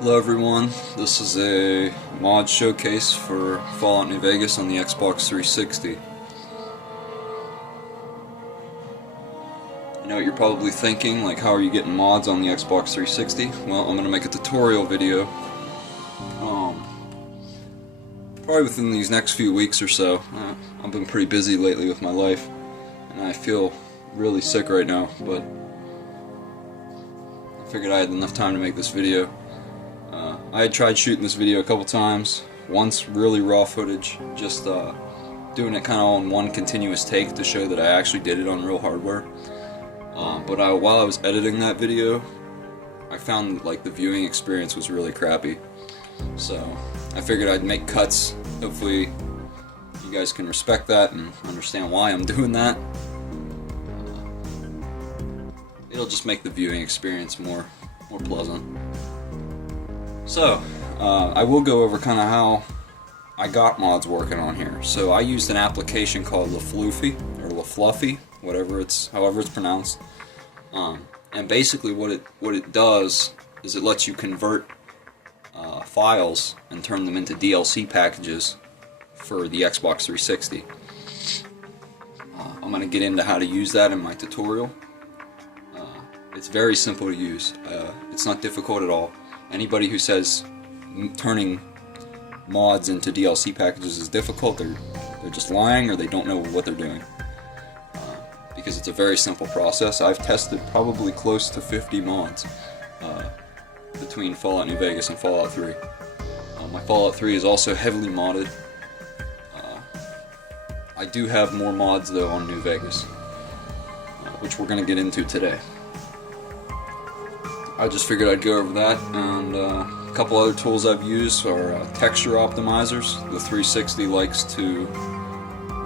Hello everyone, this is a mod showcase for Fallout New Vegas on the Xbox 360. I know what you're probably thinking, like how are you getting mods on the Xbox 360? Well, I'm going to make a tutorial video probably within these next few weeks or so. I've been pretty busy lately with my life and I feel really sick right now, but I figured I had enough time to make this video. I had tried shooting this video a couple times. Once really raw footage, just doing it kind of on one continuous take to show that I actually did it on real hardware. But while I was editing that video, I found like the viewing experience was really crappy. So I figured I'd make cuts. Hopefully you guys can respect that and understand why I'm doing that. It'll just make the viewing experience more pleasant. So, I will go over kind of how I got mods working on here. So I used an application called LaFluffy, or LaFluffy, however it's pronounced. And basically what it does is it lets you convert files and turn them into DLC packages for the Xbox 360. I'm going to get into how to use that in my tutorial. It's very simple to use. It's not difficult at all. Anybody who says turning mods into DLC packages is difficult, they're just lying or they don't know what they're doing. Because it's a very simple process. I've tested probably close to 50 mods between Fallout New Vegas and Fallout 3. My Fallout 3 is also heavily modded. I do have more mods though on New Vegas, which we're going to get into today. I just figured I'd go over that, and a couple other tools I've used are texture optimizers. The 360 likes to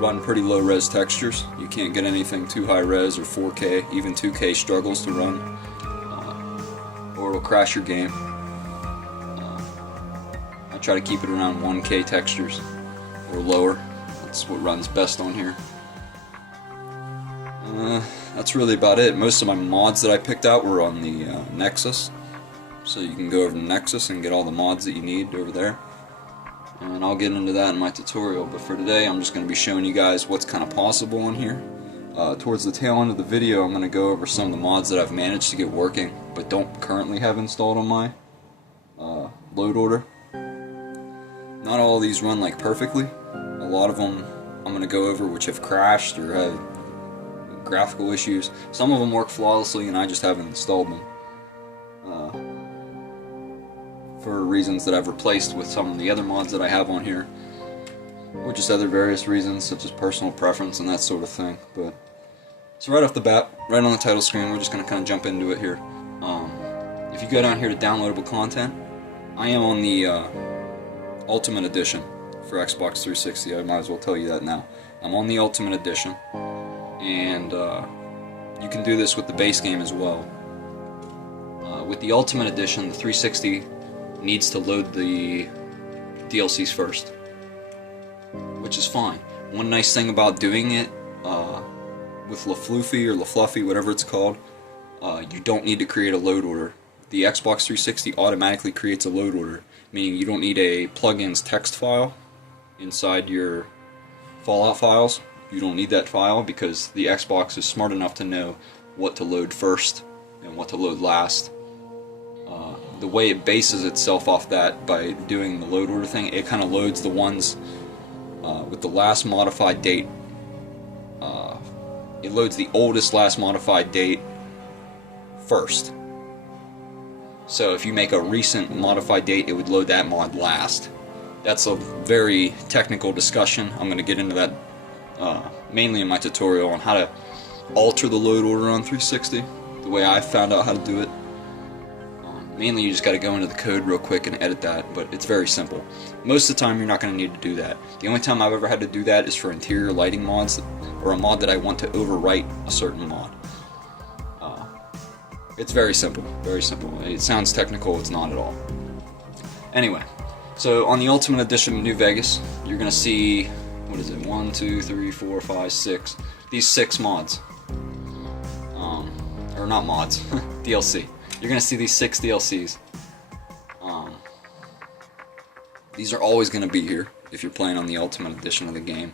run pretty low res textures. You can't get anything too high res or 4K, even 2K struggles to run, or it'll crash your game. I try to keep it around 1K textures or lower. That's what runs best on here. That's really about it. Most of my mods that I picked out were on the Nexus, so you can go over to Nexus and get all the mods that you need over there, and I'll get into that in my tutorial. But for today I'm just going to be showing you guys what's kind of possible on here. Towards the tail end of the video I'm going to go over some of the mods that I've managed to get working but don't currently have installed on my load order. Not all of these run like perfectly. A lot of them I'm going to go over which have crashed or have graphical issues. Some of them work flawlessly and I just haven't installed them for reasons that I've replaced with some of the other mods that I have on here, or just other various reasons such as personal preference and that sort of thing. But so right off the bat, right on the title screen, we're just going to kind of jump into it here. If you go down here to downloadable content, I am on the Ultimate Edition for Xbox 360. I might as well tell you that now. I'm on the Ultimate Edition. And you can do this with the base game as well. With the Ultimate Edition, the 360 needs to load the DLCs first, which is fine. One nice thing about doing it with LaFluffy or LaFluffy, whatever it's called, you don't need to create a load order. The Xbox 360 automatically creates a load order, meaning you don't need a plugins text file inside your Fallout files. You don't need that file because the Xbox is smart enough to know what to load first and what to load last. The way it bases itself off that by doing the load order thing, it kind of loads the ones with the last modified date. It loads the oldest last modified date first. So if you make a recent modified date, it would load that mod last. That's a very technical discussion. I'm going to get into that mainly in my tutorial on how to alter the load order on 360, the way I found out how to do it. Mainly you just got to go into the code real quick and edit that, but it's very simple. Most of the time you're not going to need to do that. The only time I've ever had to do that is for interior lighting mods, or a mod that I want to overwrite a certain mod. It's very simple, very simple. It sounds technical, it's not at all. Anyway, so on the Ultimate Edition of New Vegas, you're going to see, what is it, 1, 2, 3, 4, 5, 6, these 6 mods. Or not mods, DLC. You're going to see these 6 DLCs. These are always going to be here if you're playing on the Ultimate Edition of the game.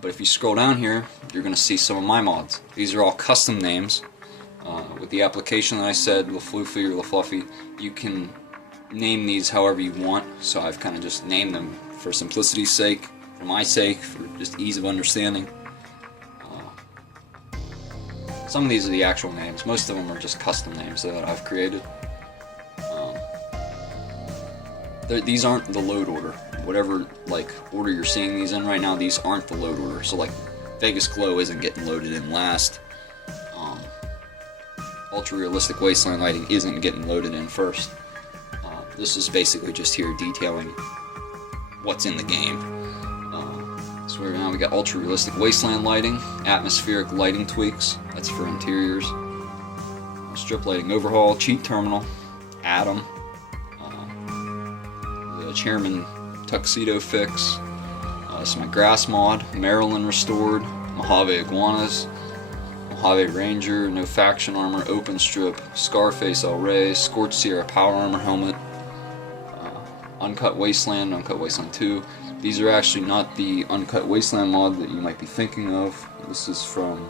But if you scroll down here, you're going to see some of my mods. These are all custom names. With the application that I said, LaFluffy or LaFluffy, you can name these however you want. So I've kind of just named them for simplicity's sake, for my sake, for just ease of understanding. Some of these are the actual names. Most of them are just custom names that I've created. These aren't the load order. Whatever like order you're seeing these in right now, these aren't the load order. So like Vegas Glow isn't getting loaded in last. Ultra Realistic Wasteland Lighting isn't getting loaded in first. This is basically just here detailing what's in the game. So right now we got Ultra Realistic Wasteland Lighting, Atmospheric Lighting Tweaks, that's for interiors, Strip Lighting Overhaul, Cheat Terminal, Atom, the Chairmen Tuxedo Fix, this is my grass mod, Marilyn Restored, Mojave Iguanas, Mojave Ranger, No Faction Armor, Open Strip, Scarface El Rey, Scorched Sierra Power Armor Helmet, Uncut Wasteland, Uncut Wasteland 2. These are actually not the Uncut Wasteland mod that you might be thinking of. This is from,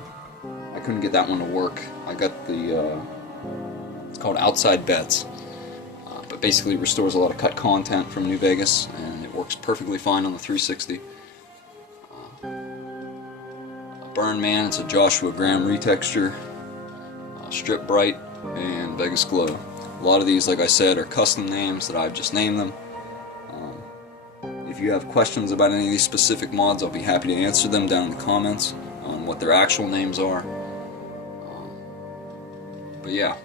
I couldn't get that one to work. I got the, it's called Outside Bets. But basically restores a lot of cut content from New Vegas, and it works perfectly fine on the 360. Burn Man, it's a Joshua Graham retexture, Strip Bright, and Vegas Glow. A lot of these, like I said, are custom names that I've just named them. If you have questions about any of these specific mods, I'll be happy to answer them down in the comments on what their actual names are. But yeah,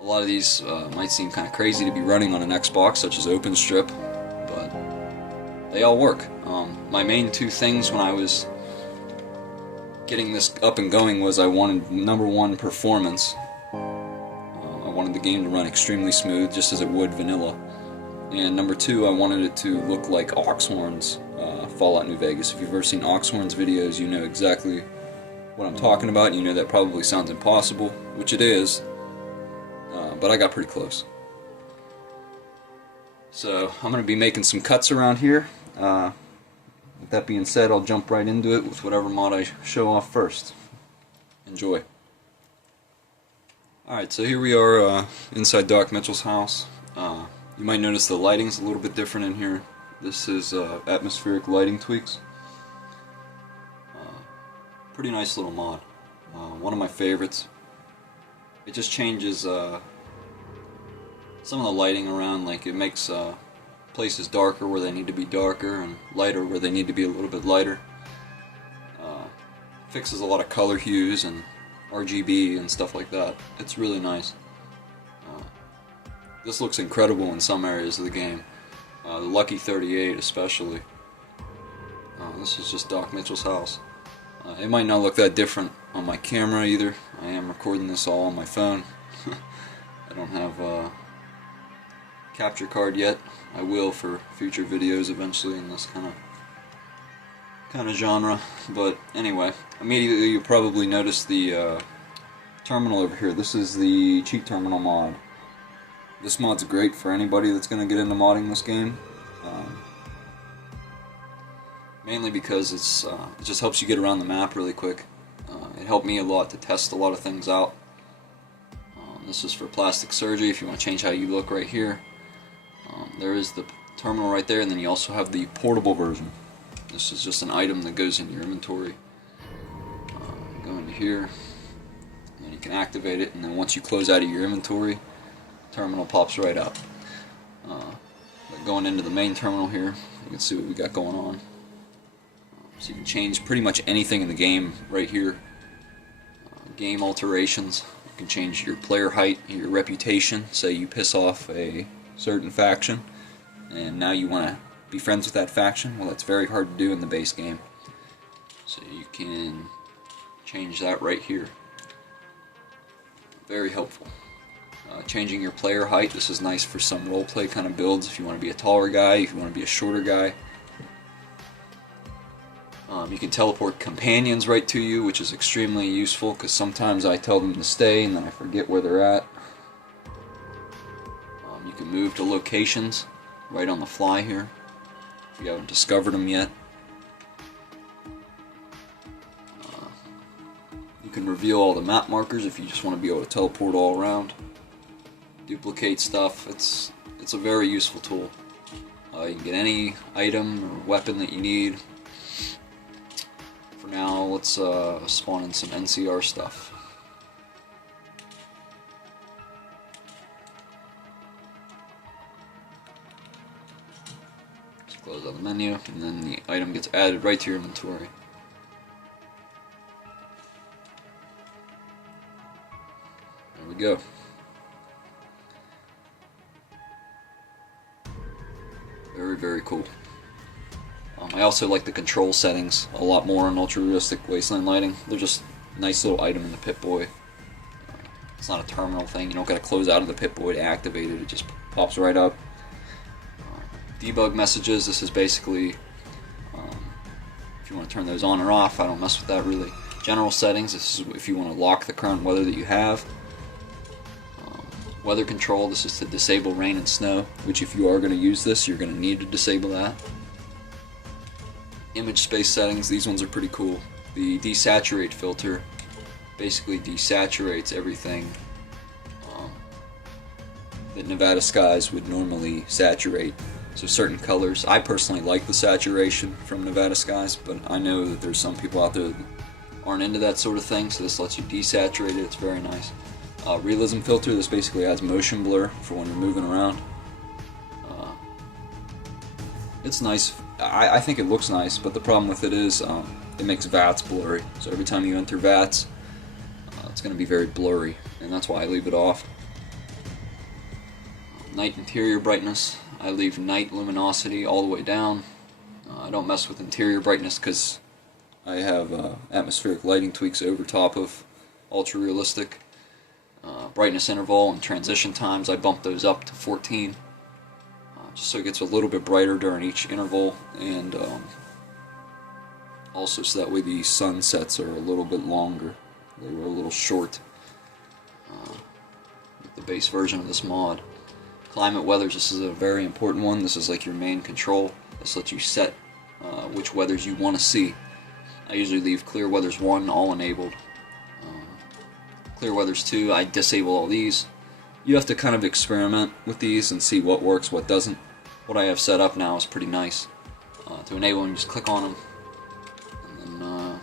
a lot of these might seem kind of crazy to be running on an Xbox, such as Open Strip, but they all work. My main two things when I was getting this up and going was I wanted, number one, performance. I wanted the game to run extremely smooth, just as it would vanilla. And number two, I wanted it to look like Oxhorn's Fallout New Vegas. If you've ever seen Oxhorn's videos, you know exactly what I'm talking about. You know that probably sounds impossible, which it is, but I got pretty close. So I'm going to be making some cuts around here. With that being said, I'll jump right into it with whatever mod I show off first. Enjoy. Alright, so here we are inside Doc Mitchell's house. You might notice the lighting's a little bit different in here. This is Atmospheric Lighting Tweaks. Pretty nice little mod. One of my favorites. It just changes some of the lighting around, like it makes places darker where they need to be darker and lighter where they need to be a little bit lighter. Fixes a lot of color hues and RGB and stuff like that. It's really nice. This looks incredible in some areas of the game. The Lucky 38 especially. This is just Doc Mitchell's house. It might not look that different on my camera either. I am recording this all on my phone. I don't have a capture card yet. I will for future videos eventually in this kind of genre. But anyway, immediately you probably notice the terminal over here. This is the Cheat Terminal mod. This mod's great for anybody that's going to get into modding this game. Mainly because it just helps you get around the map really quick. It helped me a lot to test a lot of things out. This is for plastic surgery if you want to change how you look right here. There is the terminal right there, and then you also have the portable version. This is just an item that goes in your inventory. Go into here, and you can activate it, and then once you close out of your inventory, terminal pops right up. But going into the main terminal here, you can see what we got going on. So you can change pretty much anything in the game right here. Game alterations. You can change your player height, your reputation. Say you piss off a certain faction, and now you want to be friends with that faction. Well, that's very hard to do in the base game. So you can change that right here. Very helpful. Changing your player height. This is nice for some roleplay kind of builds. If you want to be a taller guy, if you want to be a shorter guy. You can teleport companions right to you, which is extremely useful because sometimes I tell them to stay and then I forget where they're at. You can move to locations right on the fly here, if you haven't discovered them yet. You can reveal all the map markers if you just want to be able to teleport all around, duplicate stuff. It's a very useful tool. You can get any item or weapon that you need. For now, let's spawn in some NCR stuff. Just close out the menu, and then the item gets added right to your inventory. There we go. Very, very cool. I also like the control settings a lot more on Ultra Realistic Wasteland Lighting. They're just a nice little item in the Pip-Boy. It's not a terminal thing. You don't got to close out of the Pip-Boy to activate it. It just pops right up. Debug messages. This is basically if you want to turn those on or off. I don't mess with that really. General settings. This is if you want to lock the current weather that you have. Weather control, this is to disable rain and snow, which if you are going to use this, you're going to need to disable that. Image space settings, these ones are pretty cool. The desaturate filter basically desaturates everything that Nevada skies would normally saturate. So certain colors, I personally like the saturation from Nevada skies, but I know that there's some people out there that aren't into that sort of thing, so this lets you desaturate it. It's very nice. Realism filter, this basically adds motion blur for when you're moving around. It's nice. I think it looks nice, but the problem with it is it makes VATS blurry. So every time you enter VATS, it's going to be very blurry, and that's why I leave it off. Night interior brightness, I leave night luminosity all the way down. I don't mess with interior brightness because I have atmospheric lighting tweaks over top of ultra realistic. Brightness interval and transition times, I bump those up to 14, just so it gets a little bit brighter during each interval, and also so that way the sunsets are a little bit longer. They were a little short with the base version of this mod. Climate weathers, this is a very important one. This is like your main control. This lets you set which weathers you want to see. I usually leave clear weathers 1 all enabled. Clear weathers 2, I disable all these. You have to kind of experiment with these and see what works, what doesn't. What I have set up now is pretty nice. To enable them, just click on them, and then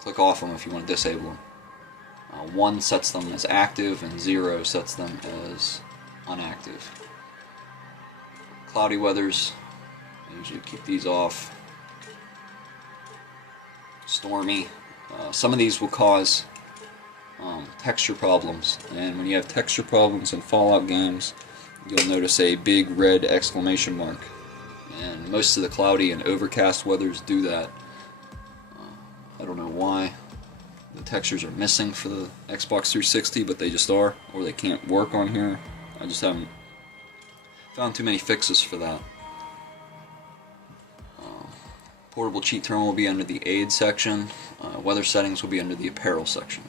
click off them if you want to disable them. 1 sets them as active, and 0 sets them as unactive. Cloudy weathers, I usually keep these off. Stormy, some of these will cause texture problems, and when you have texture problems in Fallout games, you'll notice a big red exclamation mark, and most of the cloudy and overcast weathers do that. I don't know why. The textures are missing for the Xbox 360, but they just are, or they can't work on here. I just haven't found too many fixes for that. Portable cheat terminal will be under the aid section. Weather settings will be under the apparel section.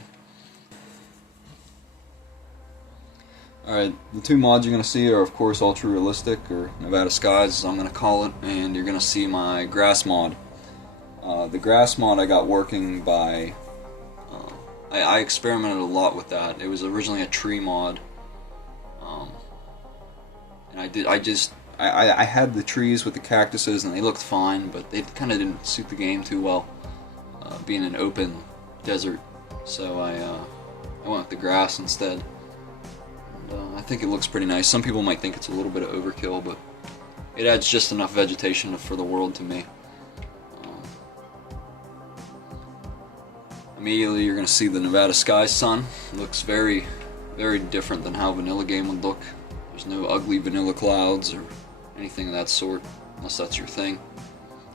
Alright, the 2 mods you're going to see are of course Ultra Realistic, or Nevada Skies as I'm going to call it, and you're going to see my grass mod. The grass mod I got working by, I experimented a lot with that. It was originally a tree mod, and I had the trees with the cactuses and they looked fine, but they kind of didn't suit the game too well, being an open desert, so I went with the grass instead. I think it looks pretty nice. Some people might think it's a little bit of overkill, but it adds just enough vegetation for the world to me. Immediately you're going to see the Nevada sky sun. It looks very, very different than how a vanilla game would look. There's no ugly vanilla clouds or anything of that sort, unless that's your thing.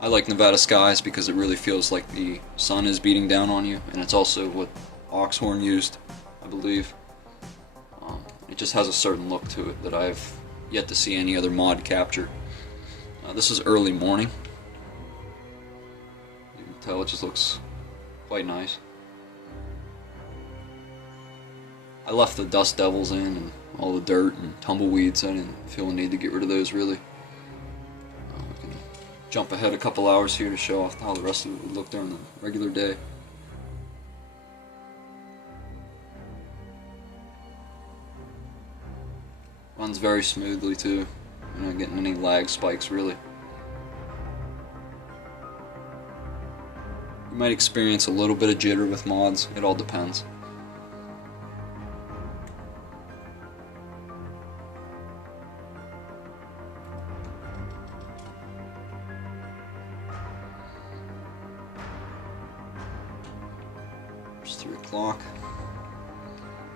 I like Nevada skies because it really feels like the sun is beating down on you, and it's also what Oxhorn used, I believe. It just has a certain look to it that I've yet to see any other mod capture. This is early morning. You can tell it just looks quite nice. I left the dust devils in and all the dirt and tumbleweeds. I didn't feel a need to get rid of those really. jump ahead a couple hours here to show off how the rest of it would look during the regular day. Runs very smoothly too. You're not getting any lag spikes really. You might experience a little bit of jitter with mods, it all depends. It's 3 o'clock.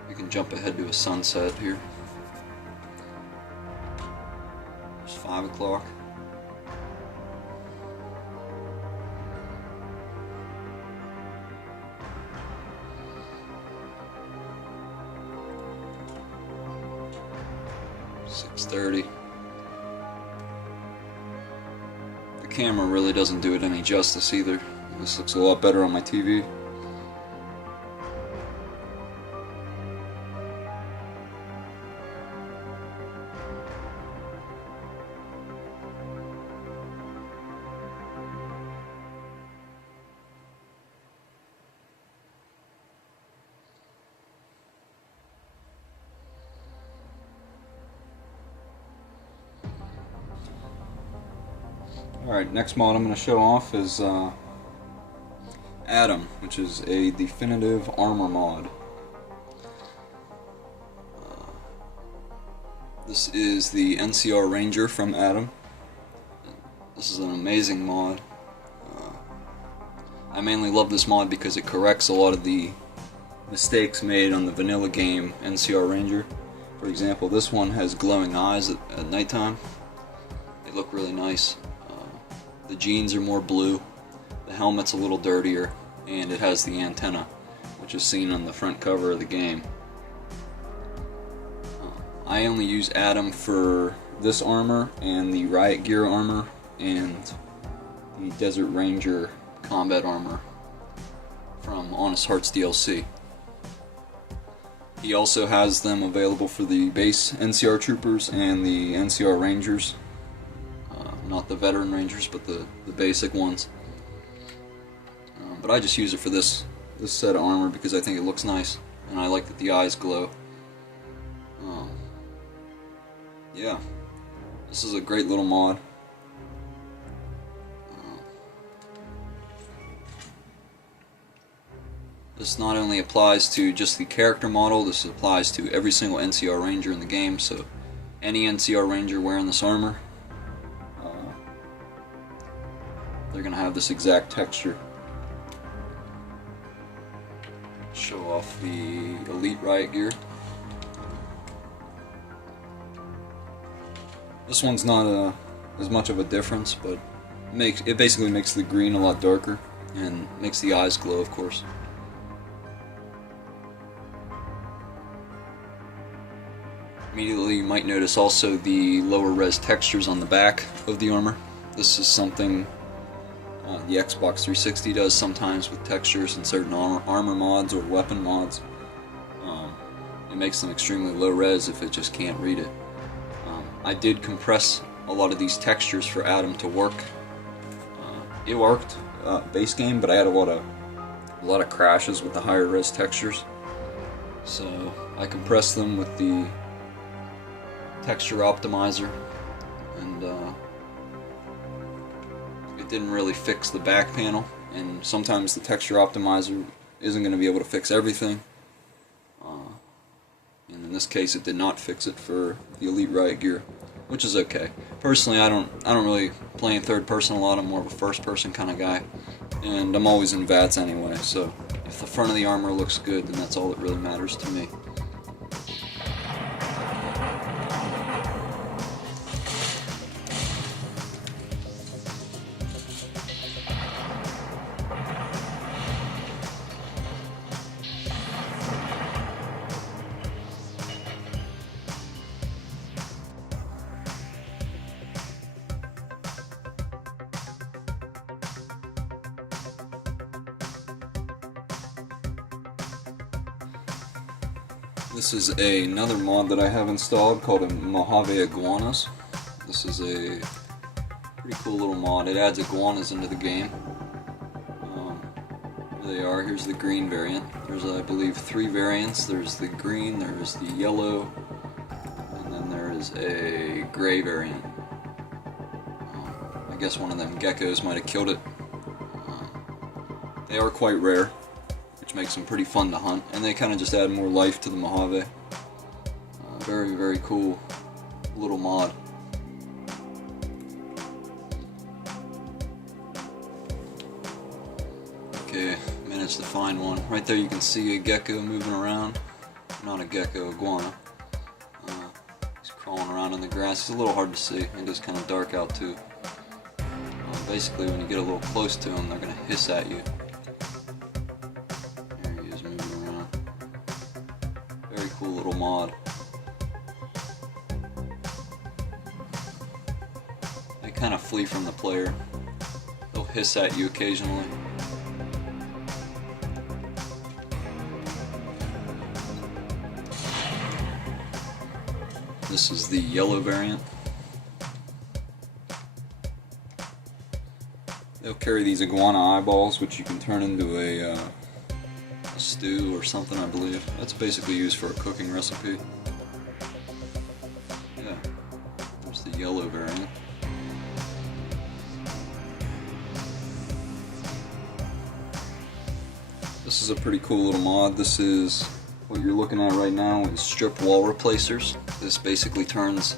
You can jump ahead to a sunset here. It's 5 o'clock. .30. The camera really doesn't do it any justice either. This looks a lot better on my TV. Alright, next mod I'm going to show off is Adam, which is a definitive armor mod. This is the NCR Ranger from Adam. This is an amazing mod. I mainly love this mod because it corrects a lot of the mistakes made on the vanilla game NCR Ranger. For example, this one has glowing eyes at nighttime. They look really nice. The jeans are more blue, the helmet's a little dirtier, and it has the antenna, which is seen on the front cover of the game. I only use Adam for this armor and the Riot Gear armor and the Desert Ranger combat armor from Honest Hearts DLC. He also has them available for the base NCR Troopers and the NCR Rangers. Not the veteran rangers, but the basic ones. But I just use it for this set of armor because I think it looks nice, and I like that the eyes glow. Yeah, this is a great little mod. This not only applies to just the character model, this applies to every single NCR Ranger in the game, so any NCR Ranger wearing this armor, they're going to have this exact texture. Show off the Elite Riot Gear. This one's not as much of a difference, but it basically makes the green a lot darker and makes the eyes glow, of course. Immediately you might notice also the lower res textures on the back of the armor. This is something the Xbox 360 does sometimes with textures in certain armor mods or weapon mods. It makes them extremely low res if it just can't read it. I did compress a lot of these textures for Adam to work. It worked base game, but I had a lot of crashes with the higher res textures. So I compressed them with the texture optimizer, and it didn't really fix the back panel, and sometimes the texture optimizer isn't going to be able to fix everything, and in this case it did not fix it for the Elite Riot Gear, which is okay. Personally, I don't really play in third person a lot. I'm more of a first person kind of guy, and I'm always in VATS anyway, so if the front of the armor looks good, then that's all that really matters to me. This is another mod that I have installed called a Mojave Iguanas. This is a Pretty cool little mod. It adds iguanas into the game. Here they are. Here's the green variant. There's, I believe, 3 variants. There's the green, there's the yellow, and then there's a gray variant. I guess one of them geckos might have killed it. They are quite rare, which makes them pretty fun to hunt, and they kind of just add more life to the Mojave. Very, very cool little mod. Okay, managed to find one. Right there you can see a gecko moving around. Not a gecko, iguana. He's crawling around in the grass. He's a little hard to see. It is kind of dark out too. Basically, when you get a little close to them, they're going to hiss at you. There he is moving around. Very cool little mod. They kind of flee from the player. They'll hiss at you occasionally. This is the yellow variant. They'll carry these iguana eyeballs, which you can turn into a stew or something, I believe. That's basically used for a cooking recipe. Yeah, there's the yellow variant. This is a pretty cool little mod. This is what you're looking at right now is strip wall replacers. This basically turns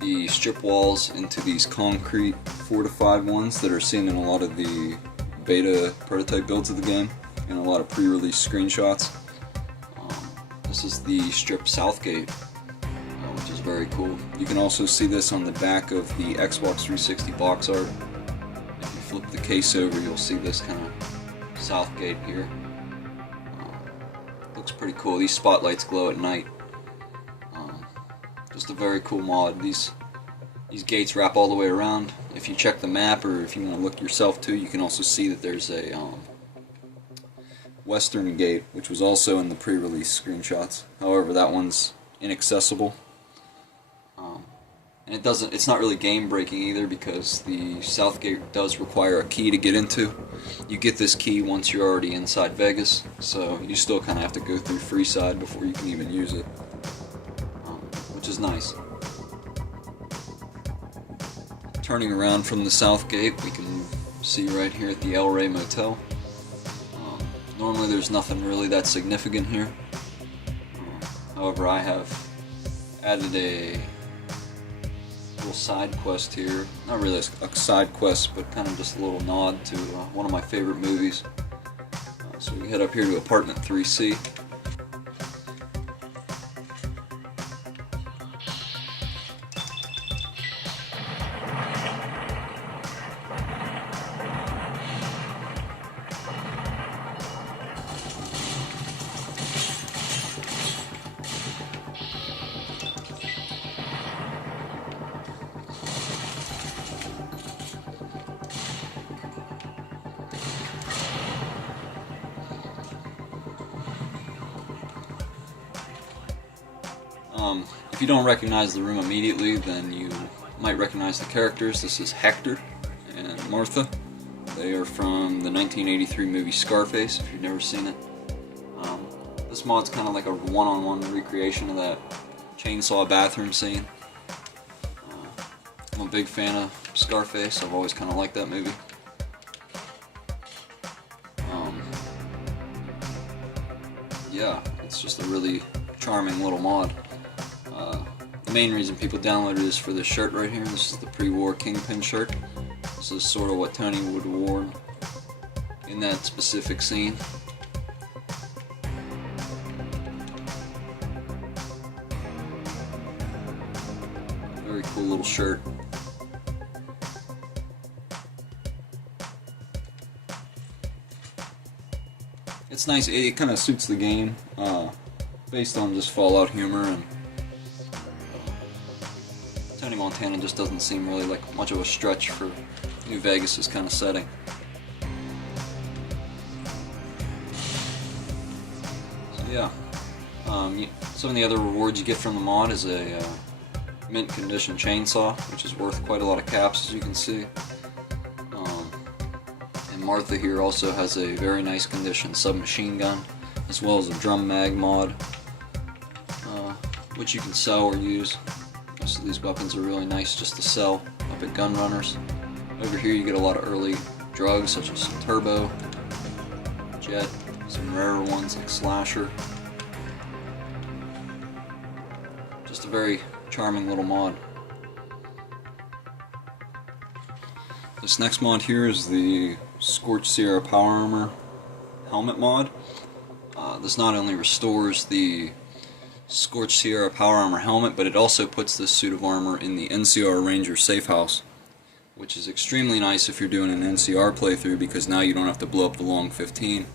the strip walls into these concrete fortified ones that are seen in a lot of the beta prototype builds of the game and a lot of pre-release screenshots. This is the strip Southgate, which is very cool. You can also see this on the back of the Xbox 360 box art. If you flip the case over, you'll see this kind of Southgate here. Looks pretty cool. These spotlights glow at night. Just a very cool mod. These gates wrap all the way around. If you check the map, or if you want to look yourself too, you can also see that there's a western gate, which was also in the pre-release screenshots. However, that one's inaccessible, and it's not really game breaking either, because the south gate does require a key to get into. You get this key once you're already inside Vegas, so you still kind of have to go through Freeside before you can even use it. Which is nice. Turning around from the south gate, we can see right here at the El Rey Motel. Normally there's nothing really that significant here. However, I have added a little side quest here. Not really a side quest, but kind of just a little nod to one of my favorite movies. So we head up here to apartment 3C. If you don't recognize the room immediately, then you might recognize the characters. This is Hector and Martha. They are from the 1983 movie Scarface, if you've never seen it. This mod's kind of like a one-on-one recreation of that chainsaw bathroom scene. I'm a big fan of Scarface. I've always kind of liked that movie. Yeah, it's just a really charming little mod. The main reason people downloaded it is for this shirt right here. This is the pre-war Kingpin shirt. This is sort of what Tony would have worn in that specific scene. Very cool little shirt. It's nice. It kind of suits the game, based on just Fallout humor, and Tony Montana just doesn't seem really like much of a stretch for New Vegas' kind of setting. So yeah, some of the other rewards you get from the mod is a mint condition chainsaw, which is worth quite a lot of caps, as you can see. And Martha here also has a very nice condition submachine gun, as well as a drum mag mod, which you can sell or use. Most of these weapons are really nice just to sell up at gun runners. Over here you get a lot of early drugs, such as some turbo, jet, some rarer ones like slasher. Just a very charming little mod. This next mod here is the Scorched Sierra Power Armor helmet mod. This not only restores the Scorched Sierra Power Armor helmet, but it also puts this suit of armor in the NCR Ranger safe house, which is extremely nice if you're doing an NCR playthrough, because now you don't have to blow up the long 15,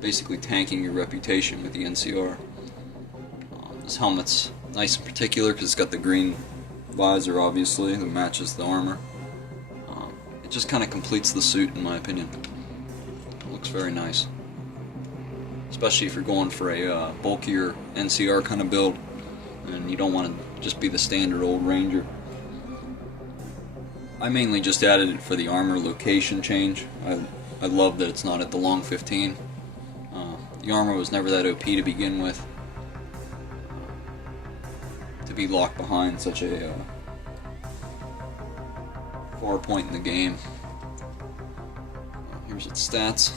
basically tanking your reputation with the NCR. This helmet's nice in particular because it's got the green visor, obviously, that matches the armor. It just kind of completes the suit, in my opinion. It looks very nice, especially if you're going for a bulkier NCR kind of build and you don't want to just be the standard old Ranger. I mainly just added it for the armor location change. I love that it's not at the long 15. The armor was never that OP to begin with. To be locked behind such a far point in the game. Here's its stats.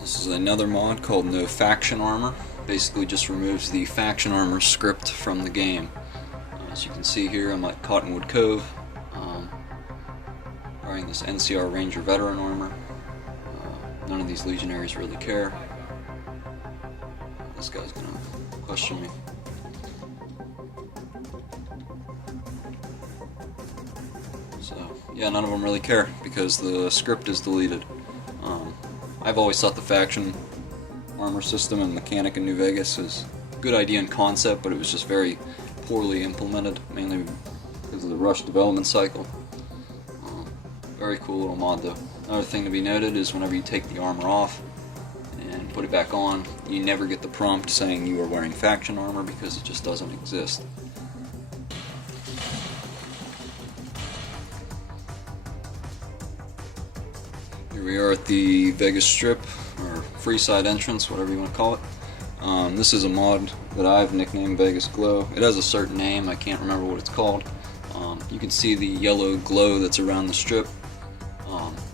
This is another mod called No Faction Armor. Basically just removes the faction armor script from the game. As you can see here, I'm at Cottonwood Cove, wearing this NCR Ranger veteran armor. None of these legionaries really care. This guy's gonna question me. So, yeah, none of them really care because the script is deleted. I've always thought the faction armor system and mechanic in New Vegas is a good idea in concept, but it was just very poorly implemented, mainly because of the rushed development cycle. Very cool little mod though. Another thing to be noted is whenever you take the armor off and put it back on, you never get the prompt saying you are wearing faction armor because it just doesn't exist. Here we are at the Vegas Strip, or Freeside entrance, whatever you want to call it. This is a mod that I've nicknamed Vegas Glow. It has a certain name, I can't remember what it's called. You can see the yellow glow that's around the strip.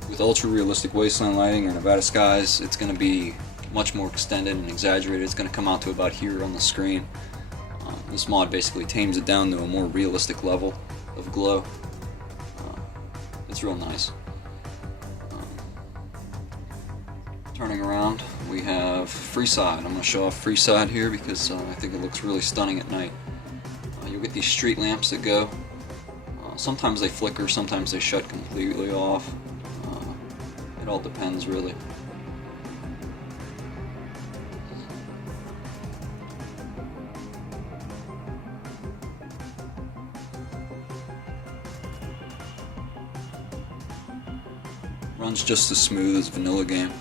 With ultra realistic wasteland lighting or Nevada skies, it's going to be much more extended and exaggerated. It's going to come out to about here on the screen. This mod basically tames it down to a more realistic level of glow. It's real nice. Turning around, we have Freeside. I'm going to show off Freeside here because I think it looks really stunning at night. You'll get these street lamps that go. Sometimes they flicker, sometimes they shut completely off. It all depends, really. Runs just as smooth as vanilla game.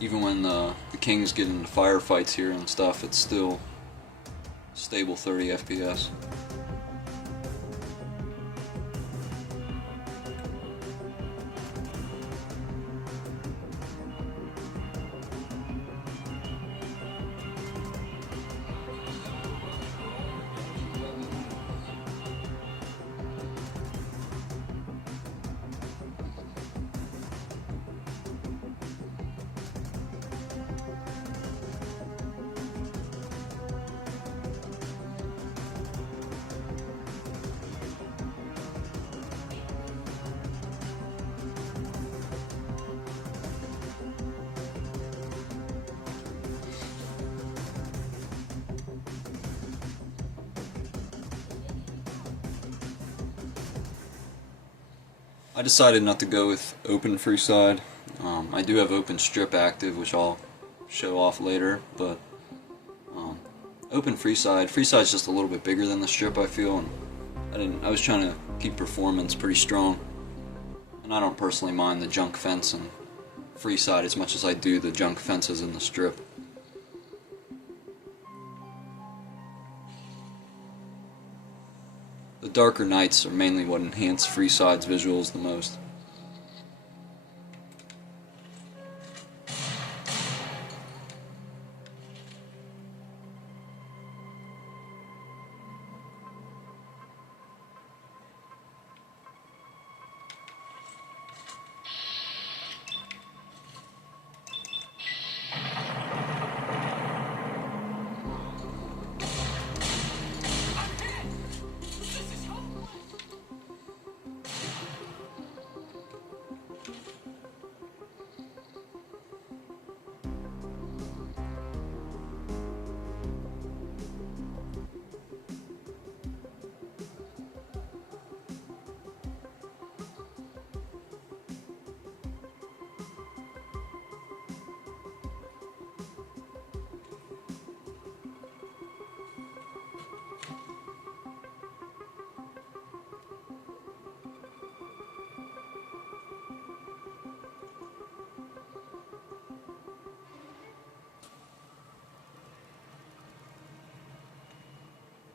Even when the Kings get into firefights here and stuff, it's still stable 30 FPS. I decided not to go with open Freeside. I do have open strip active, which I'll show off later, but open Freeside's just a little bit bigger than the strip, I feel, and I was trying to keep performance pretty strong, and I don't personally mind the junk fence and Freeside as much as I do the junk fences in the strip. The darker nights are mainly what enhance Freeside's visuals the most.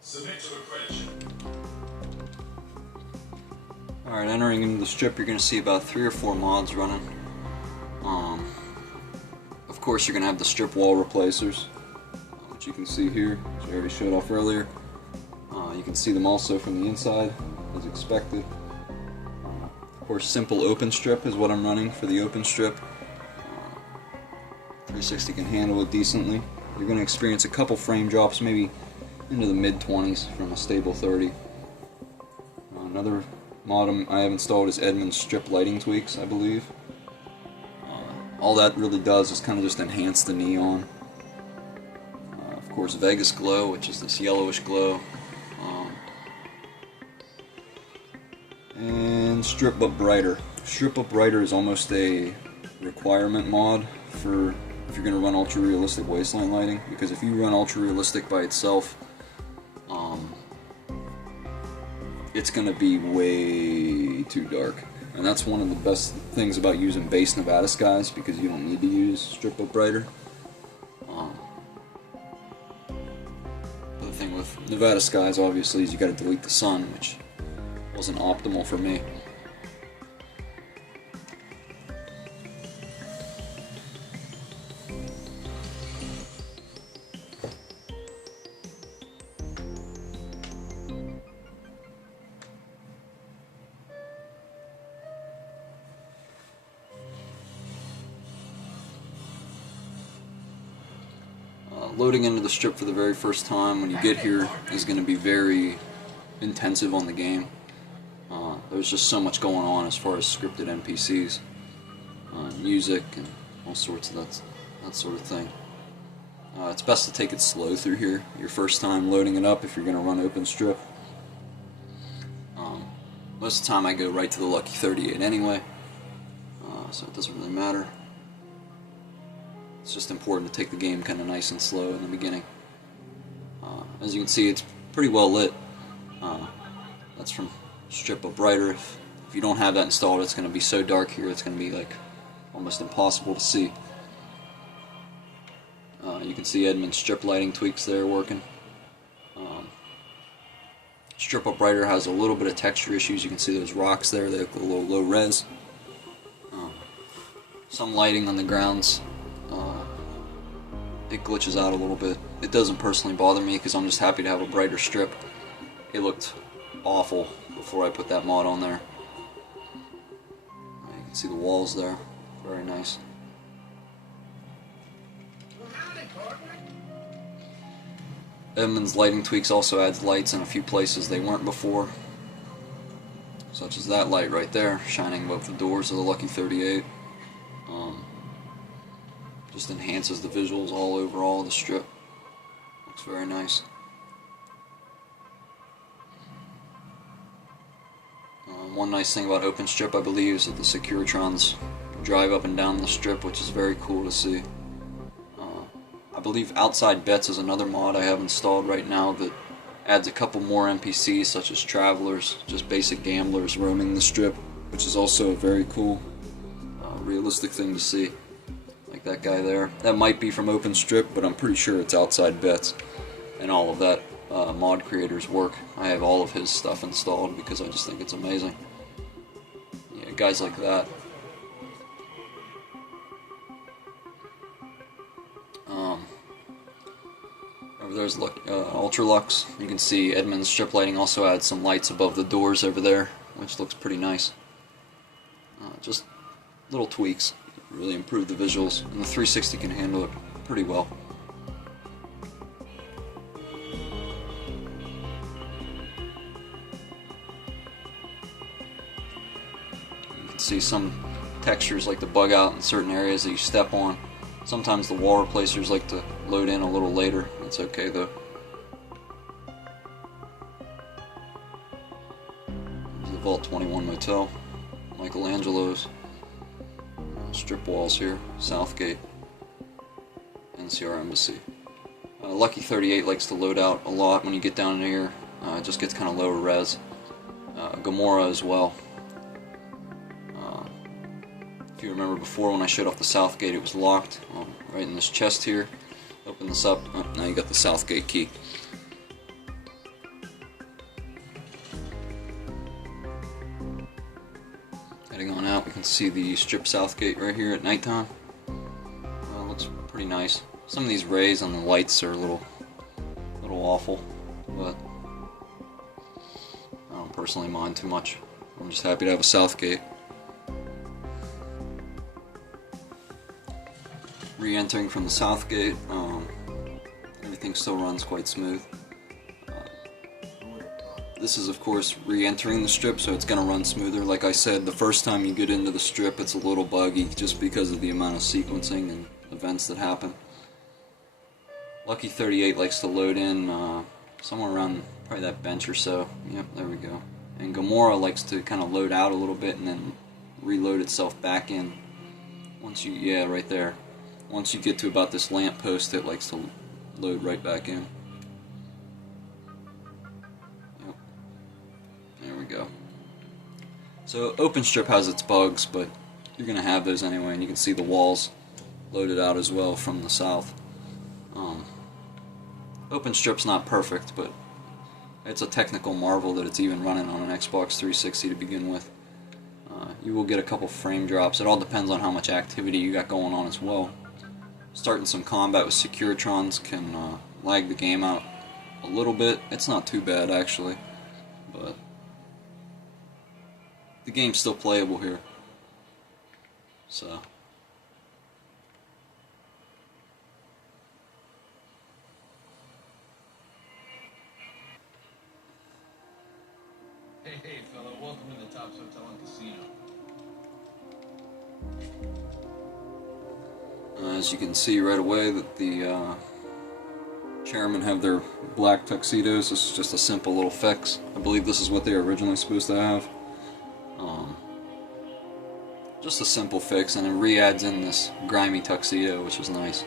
Submit to accreditation. Alright, entering into the strip, you're going to see about 3 or 4 mods running. Of course, you're going to have the strip wall replacers, which you can see here, which I already showed off earlier. You can see them also from the inside, as expected. Of course, simple open strip is what I'm running for the open strip. 360 can handle it decently. You're going to experience a couple frame drops, maybe into the mid-20s from a stable 30. Another mod I have installed is Edmund's strip lighting tweaks, I believe. All that really does is kind of just enhance the neon. Of course, Vegas glow, which is this yellowish glow. And strip up brighter. Strip up brighter is almost a requirement mod for if you're going to run ultra realistic wasteland lighting, because if you run ultra realistic by itself, it's going to be way too dark. And that's one of the best things about using base Nevada skies, because you don't need to use strip up brighter. The thing with Nevada skies, obviously, is you got to delete the sun, which wasn't optimal for me. Loading into the strip for the very first time when you get here is going to be very intensive on the game. There's just so much going on as far as scripted NPCs, music, and all sorts of that sort of thing. It's best to take it slow through here, your first time loading it up if you're going to run open strip. Most of the time I go right to the Lucky 38 anyway, so it doesn't really matter. It's just important to take the game kind of nice and slow in the beginning. As you can see, it's pretty well lit. That's from Strip Up Brighter. If you don't have that installed, it's going to be so dark here, it's going to be like almost impossible to see. You can see Edmund's strip lighting tweaks there working. Strip Up Brighter has a little bit of texture issues. You can see those rocks there, they look a little low res. Some lighting on the grounds, it glitches out a little bit. It doesn't personally bother me because I'm just happy to have a brighter strip. It looked awful before I put that mod on there. You can see the walls there, very nice. Edmund's lighting tweaks also adds lights in a few places they weren't before, such as that light right there shining above the doors of the Lucky 38. Just enhances the visuals all over all of the strip. Looks very nice. One nice thing about open strip, I believe, is that the Securitrons drive up and down the strip, which is very cool to see. I believe Outside Bets is another mod I have installed right now that adds a couple more NPCs, such as travelers, just basic gamblers roaming the strip, which is also very cool. realistic thing to see. Like that guy there. That might be from OpenStrip, but I'm pretty sure it's outside bits. And all of that mod creator's work. I have all of his stuff installed because I just think it's amazing. Yeah, guys like that. Over there's Ultralux. You can see Edmund's strip lighting also adds some lights above the doors over there, which looks pretty nice. Just little tweaks really improve the visuals, and the 360 can handle it pretty well. You can see some textures like to bug out in certain areas that you step on. Sometimes the wall replacers like to load in a little later. It's okay though. There's the Vault 21 Motel, Michelangelo's, strip walls here, Southgate, NCR Embassy. Lucky 38 likes to load out a lot when you get down in here. It just gets kind of lower res. Gomorrah as well. If you remember before when I showed off the Southgate, it was locked right in this chest here. Open this up. Oh, now you got the Southgate key. Heading on out, we can see the strip Southgate right here at nighttime. Looks pretty nice. Some of these rays on the lights are a little awful, but I don't personally mind too much. I'm just happy to have a Southgate. Re-entering from the Southgate, everything still runs quite smooth. This is of course re-entering the strip, so it's going to run smoother. Like I said, the first time you get into the strip it's a little buggy just because of the amount of sequencing and events that happen. Lucky 38 likes to load in somewhere around probably that bench or so. Yep, there we go. And Gomorrah likes to kind of load out a little bit and then reload itself back in. Once you, yeah, right there. Once you get to about this lamp post, it likes to load right back in. Yep. There we go. So OpenStrip has its bugs, but you're going to have those anyway, and you can see the walls loaded out as well from the south. OpenStrip's not perfect, but it's a technical marvel that it's even running on an Xbox 360 to begin with. You will get a couple frame drops. It all depends on how much activity you got going on as well. Starting some combat with Securitrons can lag the game out a little bit. It's not too bad actually, but the game's still playable here. So Hey, fella, welcome to the Tops Hotel and Casino. As you can see right away that the chairmen have their black tuxedos. This is just a simple little fix. I believe this is what they were originally supposed to have. Just a simple fix, and it re-adds in this grimy tuxedo, which is nice.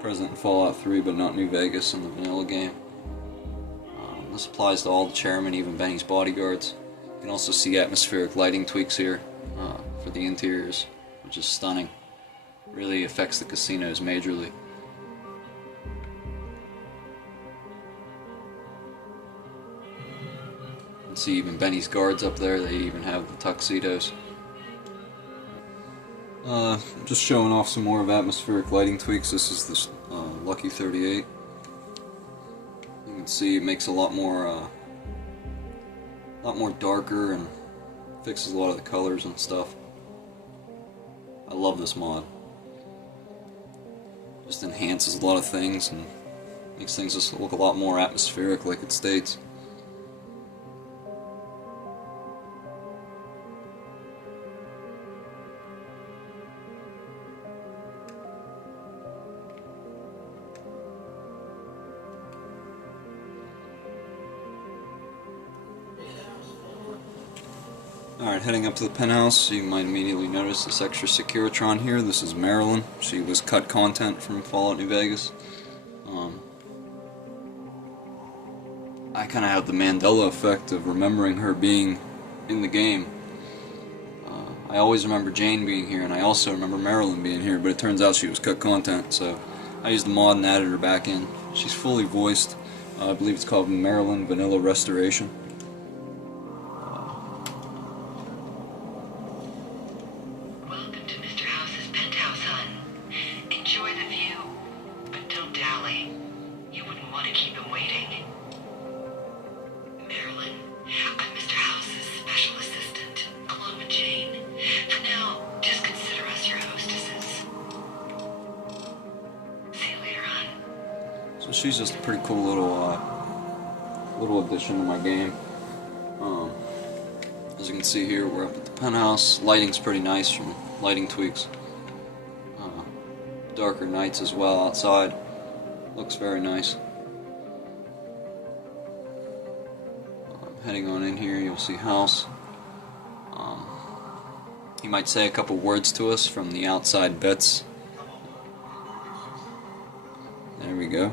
Present in Fallout 3, but not New Vegas in the vanilla game. This applies to all the chairmen, even Benny's bodyguards. You can also see atmospheric lighting tweaks here for the interiors, which is stunning. Really affects the casinos majorly. You can see even Benny's guards up there, they even have the tuxedos. Just showing off some more of atmospheric lighting tweaks. This is the Lucky 38. You can see it makes a lot more darker and fixes a lot of the colors and stuff. I love this mod. Just enhances a lot of things and makes things just look a lot more atmospheric, like it states. Alright, heading up to the penthouse, you might immediately notice this extra Securitron here. This is Marilyn. She was cut content from Fallout New Vegas. I kind of have the Mandela effect of remembering her being in the game. I I always remember Jane being here, and I also remember Marilyn being here, but it turns out she was cut content, so I used the mod and added her back in. She's fully voiced. I believe it's called Marilyn Vanilla Restoration. Welcome to Mr. House's penthouse, hon. Enjoy the view, but don't dally. You wouldn't want to keep him waiting. Marilyn, I'm Mr. House's special assistant, along with Jane. For now, just consider us your hostesses. See you later, hon. So she's just a pretty cool little addition to my game. As you can see here, we're up at the penthouse. Lighting's pretty nice from lighting tweaks. Darker nights as well outside. Looks very nice. Heading on in here, you'll see House. He might say a couple words to us from the outside bits. There we go.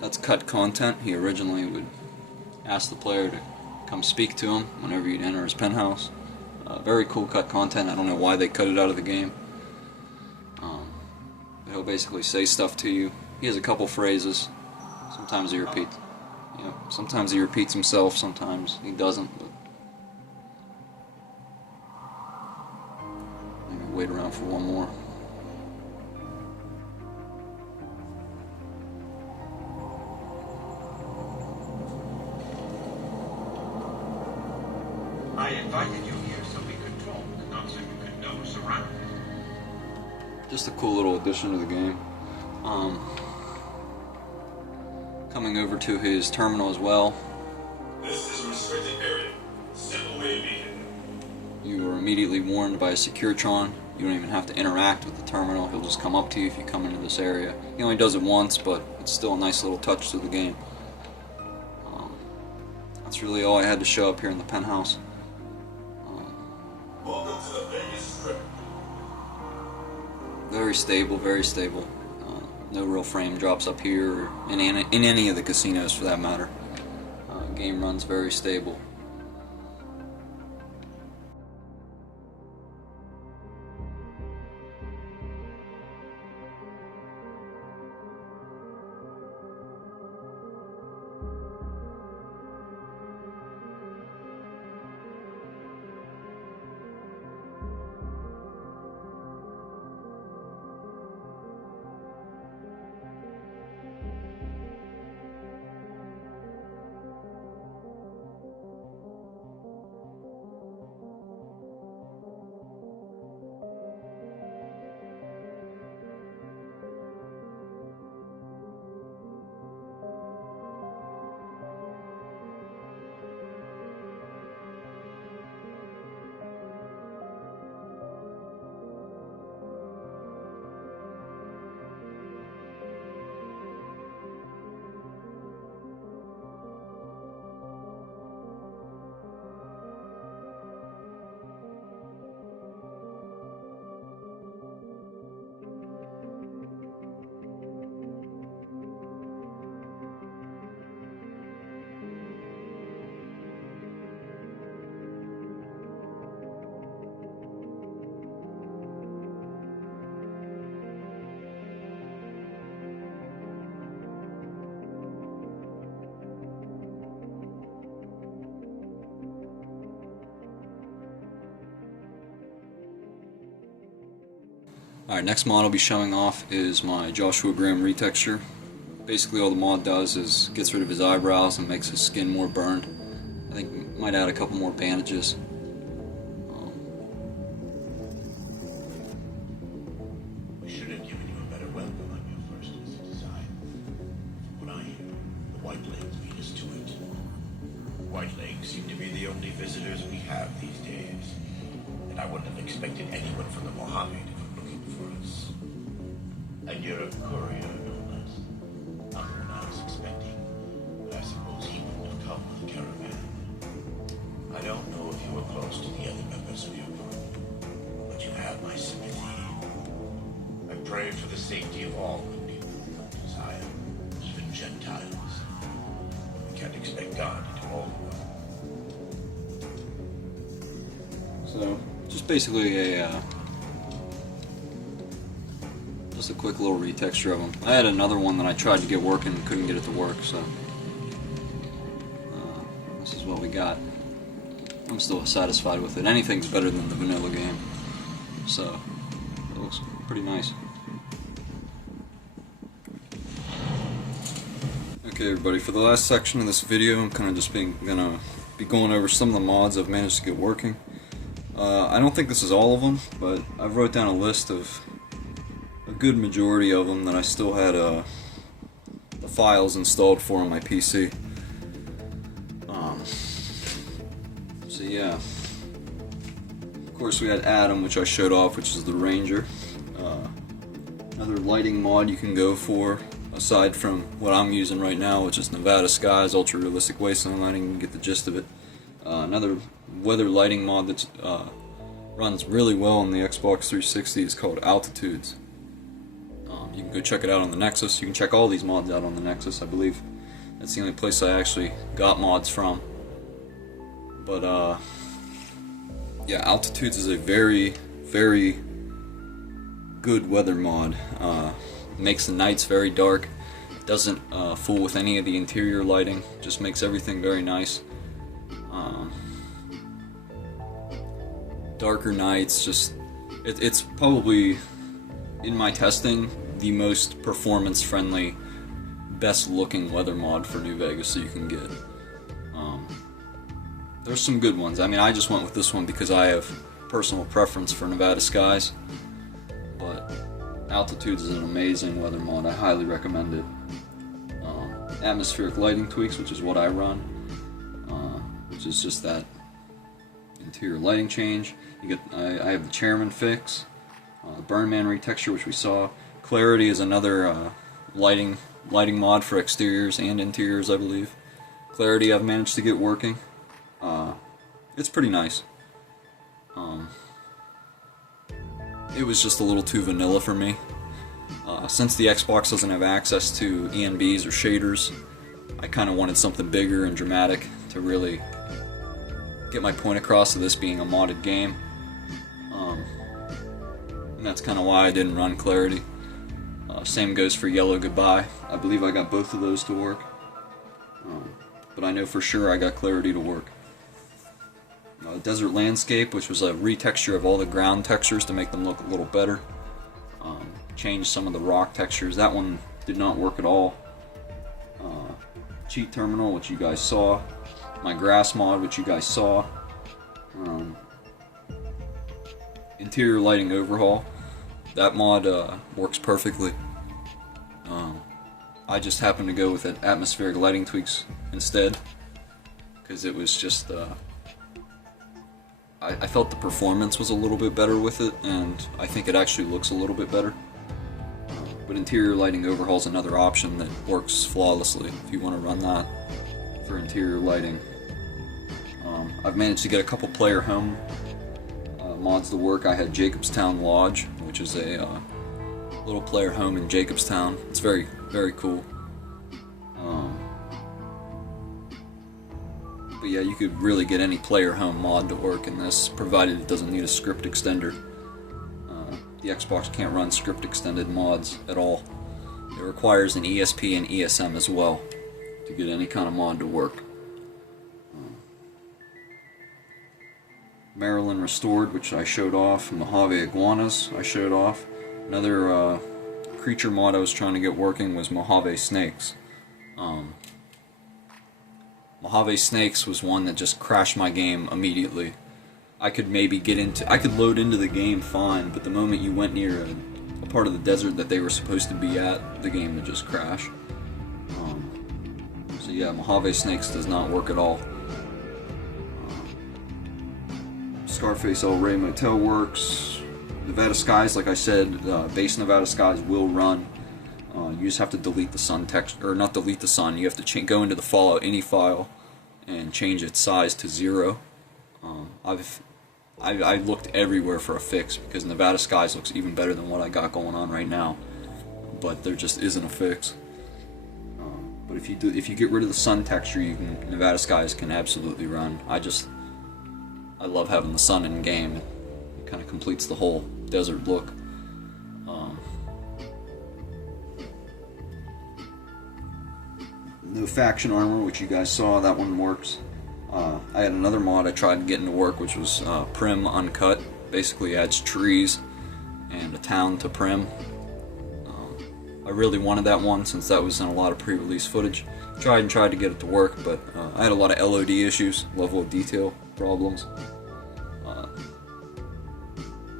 That's cut content. He originally would ask the player to come speak to him whenever you'd enter his penthouse. Very cool cut content. I don't know why they cut it out of the game. But he'll basically say stuff to you. He has a couple phrases. Sometimes he repeats. Sometimes he repeats himself. Sometimes he doesn't. But maybe wait around for one more. I invited you here so we could talk, not so you could know us around. Just a cool little addition to the game. Coming over to his terminal as well. This is a restricted area. Simple way to be here. You are immediately warned by a Securitron. You don't even have to interact with the terminal. He'll just come up to you if you come into this area. He only does it once, but it's still a nice little touch to the game. That's really all I had to show up here in the penthouse. Welcome to the Vegas Strip. Very stable, very stable. No real frame drops up here, or in any of the casinos for that matter. Game runs very stable. Alright, next mod I'll be showing off is my Joshua Graham retexture. Basically all the mod does is gets rid of his eyebrows and makes his skin more burned. I think might add a couple more bandages. We should have given you a better welcome on your first visit to Zion. From what I hear, the White Legs beat us to it. White Legs seem to be the only visitors we have these days. And I wouldn't have expected anyone from the Mojave to come looking for us. And you're a courier, no less. Not the one I was expecting, but I suppose he wouldn't have come with a caravan. I don't know if you were close to the other members of your group, but you have my sympathy. I pray for the safety of all the people who come to Zion, even Gentiles. We can't expect God to do all the work. So, just basically just a quick little retexture of them. I had another one that I tried to get working and couldn't get it to work, so this is what we got. I'm still satisfied with it. Anything's better than the vanilla game, so it looks pretty nice. Okay, everybody, for the last section of this video, I'm kind of just gonna be going over some of the mods I've managed to get working. I don't think this is all of them, but I wrote down a list of a good majority of them that I still had the files installed for on my PC. So yeah, of course we had Adam, which I showed off, which is the Ranger. Another lighting mod you can go for, aside from what I'm using right now, which is Nevada Skies, Ultra Realistic Wasteland Lighting. You can get the gist of it. Another weather lighting mod that runs really well on the Xbox 360 is called Altitudes. You can go check it out on the Nexus. You can check all these mods out on the Nexus, I believe. That's the only place I actually got mods from. But yeah, Altitudes is a very, very good weather mod. Makes the nights very dark. Doesn't fool with any of the interior lighting. Just makes everything very nice. Darker nights, just it's probably, in my testing, the most performance-friendly, best-looking weather mod for New Vegas that you can get. There's some good ones. I mean, I just went with this one because I have personal preference for Nevada Skies, but Altitudes is an amazing weather mod. I highly recommend it. Atmospheric lighting tweaks, which is what I run, which is just that interior lighting change. You get I have the Chairmen Fix, the Burnman retexture, which we saw. Clarity is another lighting mod for exteriors and interiors, I believe. Clarity I've managed to get working. It's pretty nice. It was just a little too vanilla for me. Since the Xbox doesn't have access to ENBs or shaders, I kind of wanted something bigger and dramatic to really get my point across of this being a modded game. And that's kind of why I didn't run Clarity. Same goes for Yellow Goodbye. I believe I got both of those to work. But I know for sure I got Clarity to work. Desert Landscape, which was a retexture of all the ground textures to make them look a little better. Changed some of the rock textures. That one did not work at all. Cheat Terminal, which you guys saw. My grass mod, which you guys saw. Interior lighting overhaul. That mod works perfectly. I just happened to go with atmospheric lighting tweaks instead, because it was just I felt the performance was a little bit better with it, and I think it actually looks a little bit better. But interior lighting overhaul is another option that works flawlessly if you want to run that for interior lighting. I've managed to get a couple player home mods to work. I had Jacobstown Lodge, which is a little player home in Jacobstown. It's very, very cool. But yeah, you could really get any player home mod to work in this, provided it doesn't need a script extender. The Xbox can't run script extended mods at all. It requires an ESP and ESM as well to get any kind of mod to work. Marilyn Restored, which I showed off. Mojave Iguanas, I showed off. Another creature mod I was trying to get working was Mojave Snakes. Mojave Snakes was one that just crashed my game immediately. I could load into the game fine, but the moment you went near a part of the desert that they were supposed to be at, the game would just crash. So yeah, Mojave Snakes does not work at all. Scarface El Rey Motel works. Nevada Skies, like I said, base Nevada Skies will run. You just have to delete the sun text, or not delete the sun. You have to go into the Fallout Any file and change its size to 0. I looked everywhere for a fix because Nevada Skies looks even better than what I got going on right now, but there just isn't a fix. But if you get rid of the sun texture, Nevada Skies can absolutely run. I love having the sun in game. It kind of completes the whole desert look. No faction armor, which you guys saw, that one works. I had another mod I tried getting to work, which was Prim Uncut. Basically adds trees and a town to Prim. I really wanted that one since that was in a lot of pre-release footage. Tried to get it to work, but I had a lot of LOD issues, level of detail problems.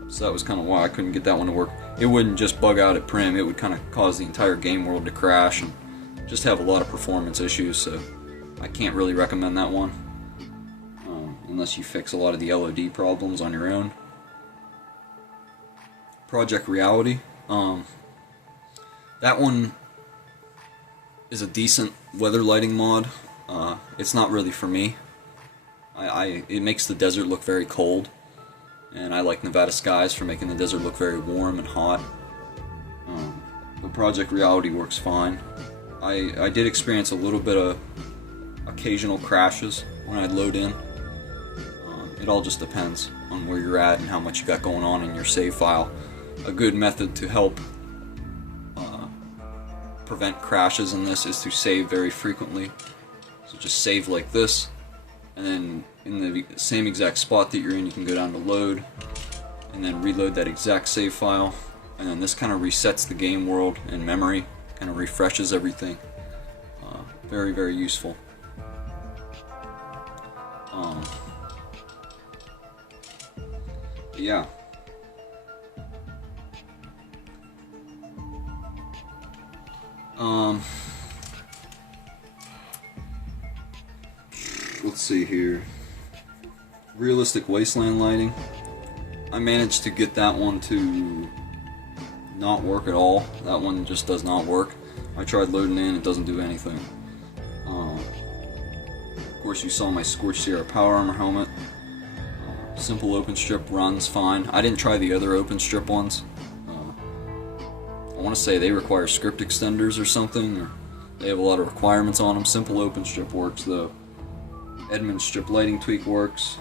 So that was kind of why I couldn't get that one to work. It wouldn't just bug out at Prim, it would kind of cause the entire game world to crash and just have a lot of performance issues, so I can't really recommend that one. Unless you fix a lot of the LOD problems on your own. Project Reality. That one is a decent weather lighting mod. It's not really for me. It makes the desert look very cold, and I like Nevada skies for making the desert look very warm and hot. But Project Reality works fine. I did experience a little bit of occasional crashes when I'd load in. It all just depends on where you're at and how much you got going on in your save file. A good method to help prevent crashes in this is to save very frequently. So just save like this, and then in the same exact spot that you're in, you can go down to load, and then reload that exact save file, and then this kind of resets the game world and memory, kind of refreshes everything. Very, very useful. Yeah. Let's see here. Realistic wasteland lighting. I managed to get that one to not work at all. That one just does not work. I tried loading in, it doesn't do anything. Of course, you saw my Scorched power armor helmet. Simple open strip runs fine. I didn't try the other open strip ones. I want to say they require script extenders or something, or they have a lot of requirements on them. Simple open strip works though. Edmund strip lighting tweak works.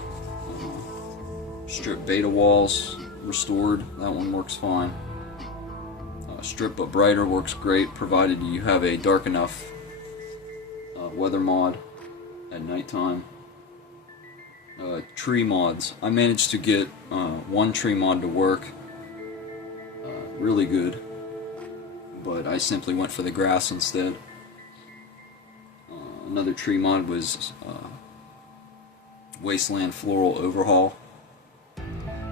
Strip beta walls restored, that one works fine. Strip but brighter works great, provided you have a dark enough weather mod at nighttime. Tree mods. I managed to get one tree mod to work really good, but I simply went for the grass instead. Another tree mod was Wasteland Floral Overhaul.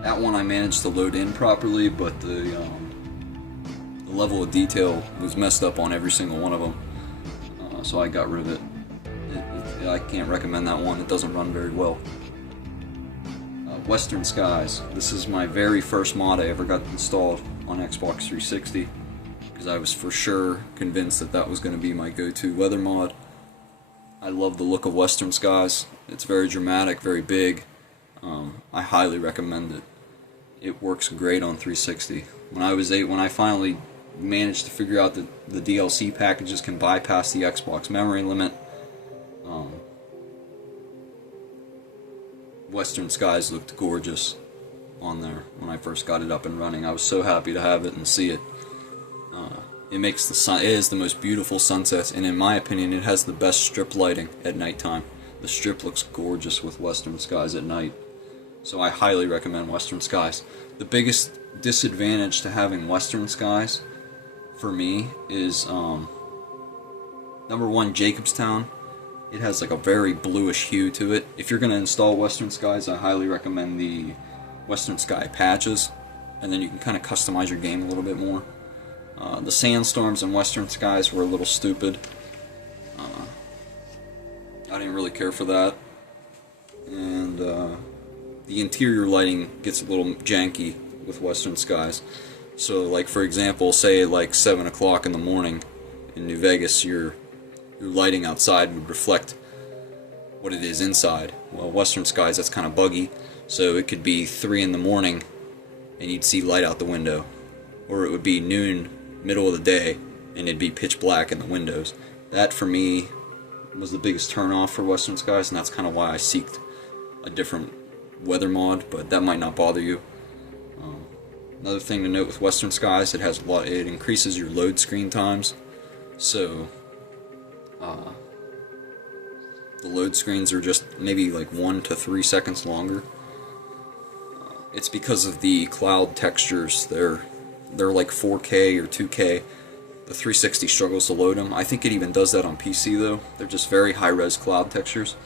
That one I managed to load in properly, but the level of detail was messed up on every single one of them, so I got rid of it. I can't recommend that one, it doesn't run very well. Western Skies. This is my very first mod I ever got installed on Xbox 360, because I was for sure convinced that that was going to be my go-to weather mod. I love the look of Western Skies. It's very dramatic, very big. I highly recommend it. It works great on 360. When I finally managed to figure out that the DLC packages can bypass the Xbox memory limit, Western Skies looked gorgeous on there when I first got it up and running. I was so happy to have it and see it. It makes the sun. It is the most beautiful sunsets, and in my opinion, it has the best strip lighting at nighttime. The strip looks gorgeous with Western Skies at night, so I highly recommend Western Skies. The biggest disadvantage to having Western Skies for me is number one, Jacobstown. It has like a very bluish hue to it. If you're going to install Western Skies, I highly recommend the Western Sky patches, and then you can kind of customize your game a little bit more. The sandstorms in Western Skies were a little stupid. I didn't really care for that. And the interior lighting gets a little janky with Western Skies. So like for example, say like 7 o'clock in the morning in New Vegas, your lighting outside would reflect what it is inside. Well, Western Skies, that's kind of buggy, so it could be 3 in the morning and you'd see light out the window, or it would be noon, middle of the day, and it'd be pitch black in the windows. That for me was the biggest turn off for Western Skies, and that's kind of why I seeked a different weather mod, but that might not bother you. Another thing to note with Western Skies, it increases your load screen times. So the load screens are just maybe like 1 to 3 seconds longer. It's because of the cloud textures. They're like 4K or 2K. The 360 struggles to load them. I think it even does that on PC though. They're just very high-res cloud textures.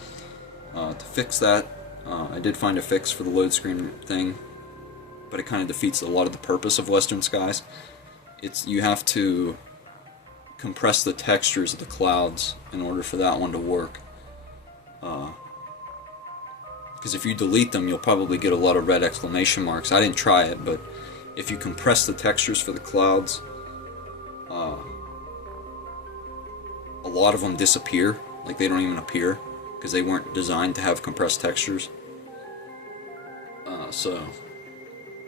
To fix that, I did find a fix for the load screen thing, but it kind of defeats a lot of the purpose of Western Skies. You have to compress the textures of the clouds in order for that one to work. Because if you delete them, you'll probably get a lot of red exclamation marks. I didn't try it, but if you compress the textures for the clouds, a lot of them disappear. Like, they don't even appear, because they weren't designed to have compressed textures. So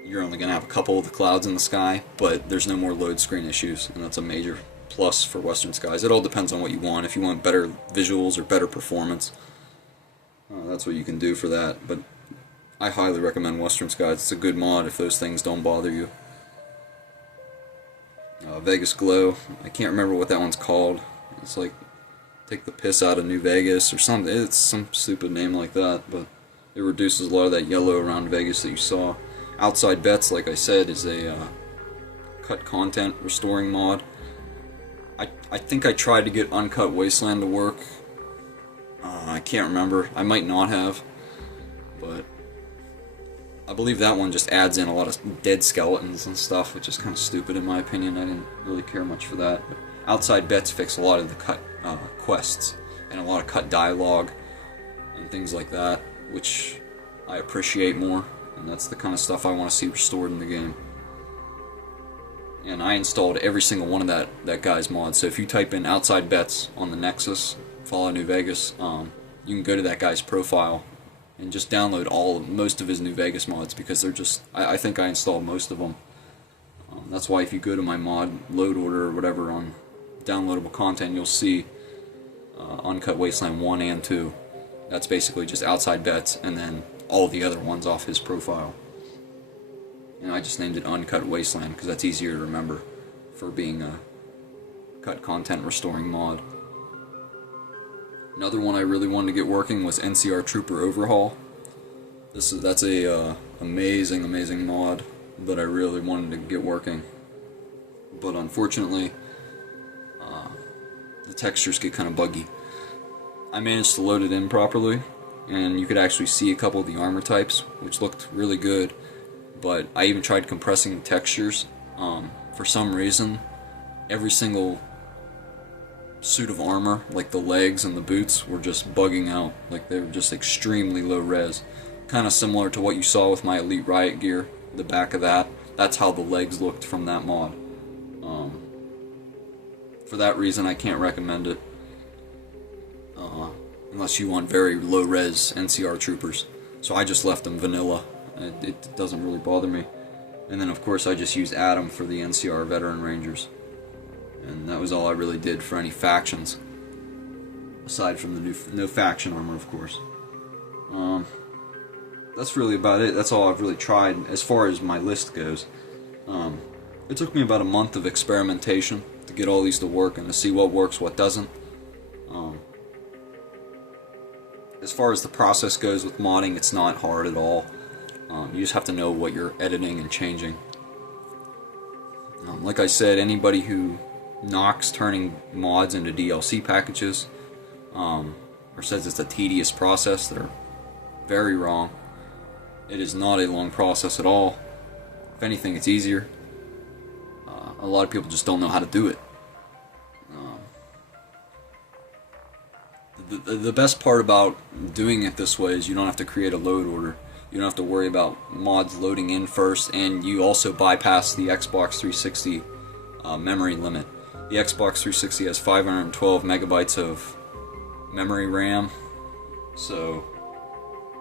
you're only going to have a couple of the clouds in the sky, but there's no more load screen issues, and that's a major plus for Western Skies. It all depends on what you want. If you want better visuals or better performance, that's what you can do for that. But I highly recommend Western Skies. It's a good mod if those things don't bother you. Vegas Glow, I can't remember what that one's called. It's like Take the Piss Out of New Vegas or something. It's some stupid name like that, but it reduces a lot of that yellow around Vegas that you saw. Outside Bets, like I said, is a cut content restoring mod. I think I tried to get Uncut Wasteland to work. I can't remember. I might not have, but I believe that one just adds in a lot of dead skeletons and stuff, which is kind of stupid in my opinion. I didn't really care much for that. But Outside Bets fix a lot of the cut quests and a lot of cut dialogue and things like that, which I appreciate more, and that's the kind of stuff I want to see restored in the game. And I installed every single one of that guy's mods. So if you type in Outside Bets on the Nexus, Fallout New Vegas, you can go to that guy's profile and just download most of his New Vegas mods, because they're just, I think I installed most of them. That's why if you go to my mod load order or whatever on downloadable content, you'll see Uncut Wasteland 1 and 2. That's basically just Outside Bets and then all the other ones off his profile. And I just named it Uncut Wasteland because that's easier to remember for being a cut content restoring mod. Another one I really wanted to get working was NCR Trooper Overhaul. That's a amazing mod that I really wanted to get working, but unfortunately the textures get kind of buggy. I managed to load it in properly, and you could actually see a couple of the armor types, which looked really good. But I even tried compressing the textures. For some reason, every single suit of armor, like the legs and the boots, were just bugging out. Like, they were just extremely low res. Kind of similar to what you saw with my Elite Riot gear, the back of that. That's how the legs looked from that mod. For that reason, I can't recommend it. Unless you want very low res NCR troopers. So I just left them vanilla. It doesn't really bother me. And then of course I just use Adam for the NCR Veteran Rangers. And that was all I really did for any factions. Aside from the no faction armor, of course. That's really about it. That's all I've really tried as far as my list goes. It took me about a month of experimentation to get all these to work and to see what works, what doesn't. As far as the process goes with modding, it's not hard at all. You just have to know what you're editing and changing. Like I said, anybody who knocks turning mods into DLC packages, or says it's a tedious process, they're very wrong. It is not a long process at all. If anything, it's easier. A lot of people just don't know how to do it. The best part about doing it this way is you don't have to create a load order. You don't have to worry about mods loading in first, and you also bypass the Xbox 360 memory limit. The Xbox 360 has 512 megabytes of memory RAM, so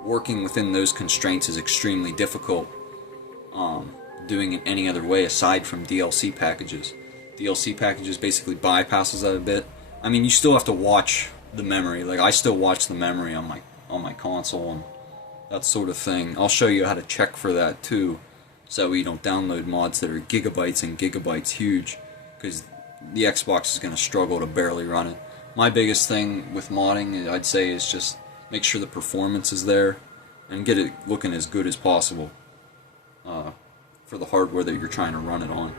working within those constraints is extremely difficult. Doing it any other way aside from DLC packages. DLC packages basically bypasses that a bit. I mean, you still have to watch the memory. Like, I still watch the memory on my console, and that sort of thing. I'll show you how to check for that too, so that way you don't download mods that are gigabytes and gigabytes huge, because the Xbox is going to struggle to barely run it. My biggest thing with modding, I'd say, is just make sure the performance is there and get it looking as good as possible for the hardware that you're trying to run it on.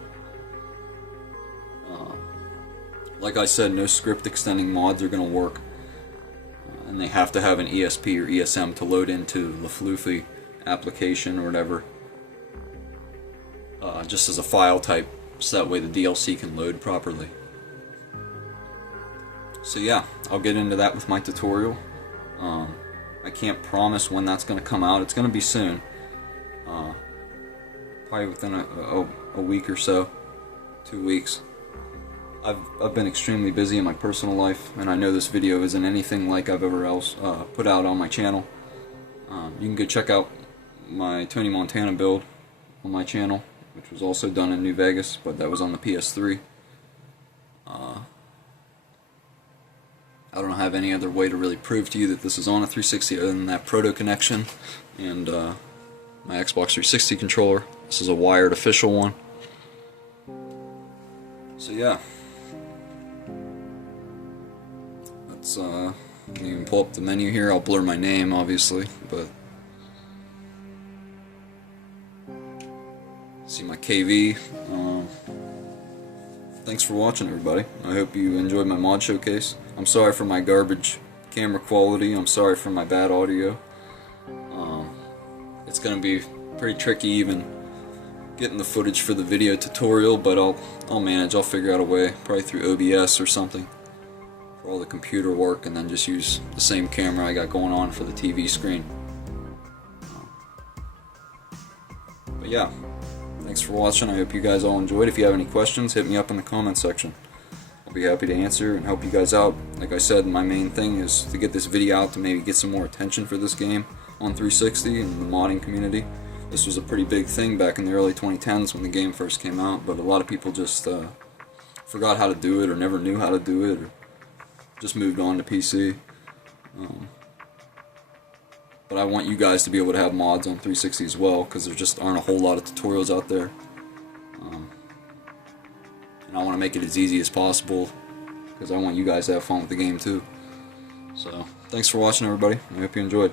Like I said, no script extending mods are going to work, and they have to have an ESP or ESM to load into the Floofy application or whatever, just as a file type, so that way the DLC can load properly. So yeah, I'll get into that with my tutorial. I can't promise when that's going to come out. It's going to be soon, probably within a week or so, 2 weeks. I've been extremely busy in my personal life, and I know this video isn't anything like I've ever else put out on my channel. You can go check out my Tony Montana build on my channel, which was also done in New Vegas, but that was on the PS3. I don't have any other way to really prove to you that this is on a 360 other than that proto connection and my Xbox 360 controller. This is a wired official one. So yeah, let's you can pull up the menu here. I'll blur my name obviously, but see my KV. Thanks for watching, everybody. I hope you enjoyed my mod showcase. I'm sorry for my garbage camera quality. I'm sorry for my bad audio. It's going to be pretty tricky even getting the footage for the video tutorial, but I'll manage. I'll figure out a way, probably through OBS or something, for all the computer work, and then just use the same camera I got going on for the TV screen. But yeah. Thanks for watching. I hope you guys all enjoyed. If you have any questions, hit me up in the comment section. I'll be happy to answer and help you guys out. Like I said, my main thing is to get this video out to maybe get some more attention for this game on 360 and the modding community. This was a pretty big thing back in the early 2010s when the game first came out, but a lot of people just forgot how to do it, or never knew how to do it, or just moved on to PC. But I want you guys to be able to have mods on 360 as well, because there just aren't a whole lot of tutorials out there. And I want to make it as easy as possible, because I want you guys to have fun with the game too. So, thanks for watching, everybody. I hope you enjoyed.